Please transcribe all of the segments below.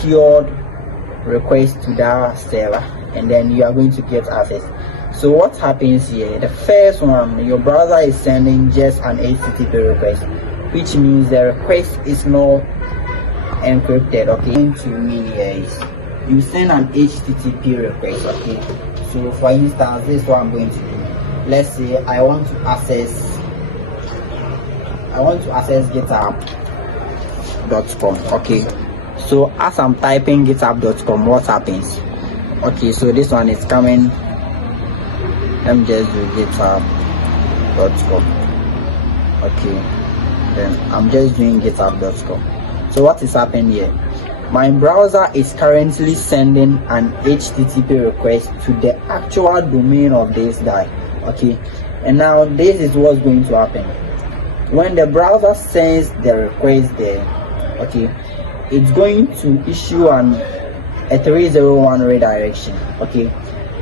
secured request to that server, and then you are going to get access. So what happens here? The first one, your browser is sending just an HTTP request, which means the request is not encrypted. Okay, to me is you send an HTTP request. Okay, so for instance, this is what I'm going to do. Let's say I want to access github.com. okay, so as I'm typing github.com, what happens? Okay, so this one is coming. Let me just do github.com. okay, then I'm just doing github.com. So what is happening here? My browser is currently sending an HTTP request to the actual domain of this guy. Okay, and now this is what's going to happen when the browser sends the request there. Okay, it's going to issue a 301 redirection. Okay,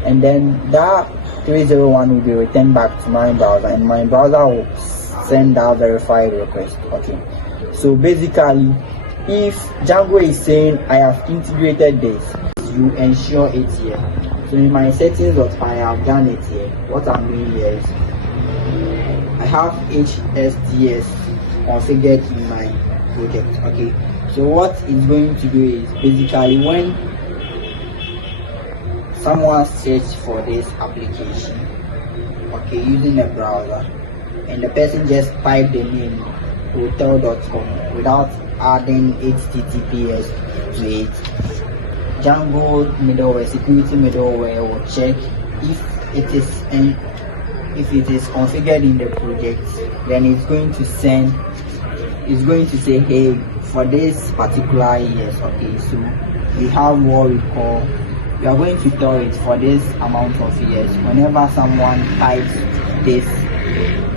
and then that 301 will be returned back to my browser, and my browser will send that verified request. Okay, so basically, if Django is saying I have integrated this, you ensure it here. So in my settings.py, I have done it here. What I'm doing here is I have HSTS configured in my project. Okay, so what it's going to do is basically when someone searches for this application, okay, using a browser, and the person just type the name hotel.com without adding HTTPS to it, Django middleware, security middleware will check if it is configured in the project. Then it's going to say, hey, for this particular years, okay, so we have what we call, we are going to tell it for this amount of years. Whenever someone types this,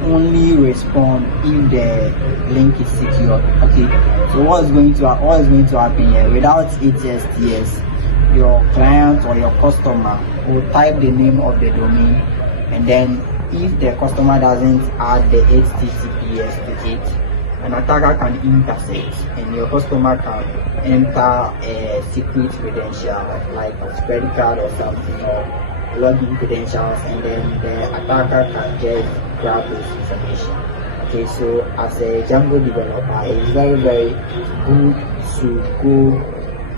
only respond if the link is secure. Okay, so what is going to happen here? Without HSTS, your client or your customer will type the name of the domain, and then if the customer doesn't add the HTTPS to it, an attacker can intercept, and your customer can enter a secret credential like a credit card or something, or login credentials, and then the attacker can just grab this information. Okay, so as a Django developer, it's very, very good to go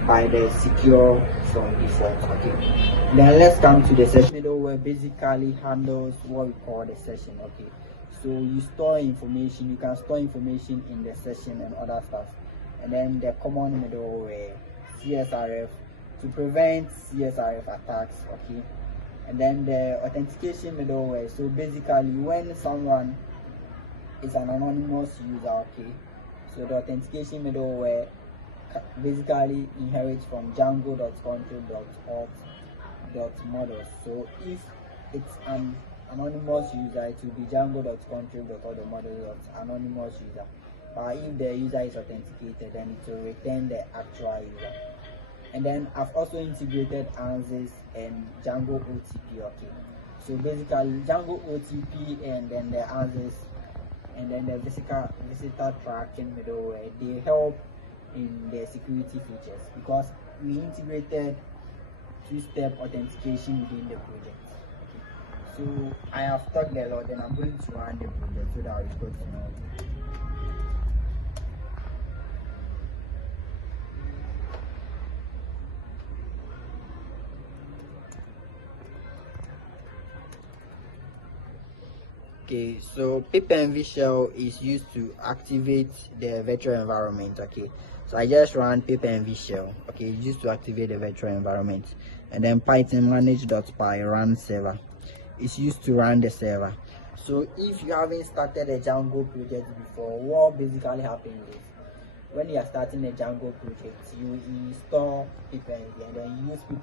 by the secure from default. Okay, then let's come to the session. Middleware basically handles what we call the session. Okay, so you store information, you can store information in the session and other stuff, and then the common middleware CSRF to prevent CSRF attacks. Okay, and then the authentication middleware. So basically, when someone is an anonymous user, okay, so the authentication middleware basically inherits from django.control.auth.models. So if it's an anonymous user, it will be django.control.authmodels.anonymous user. But if the user is authenticated, then it will return the actual user. And then I've also integrated ANSYS and Django OTP. Okay, so basically Django OTP and then the ANSYS and then the visitor tracking middleware, they help in the security features because we integrated two-step authentication within the project. Okay, so I have talked a lot, and I'm going to run the project so that we go to know. Okay, so pip and shell is used to activate the virtual environment. Okay, so I just run pip and shell. Okay, it's used to activate the virtual environment, and then Python manage.py run server. It's used to run the server. So if you haven't started a Django project before, what basically happens is when you are starting a Django project, you install pip and then you use pip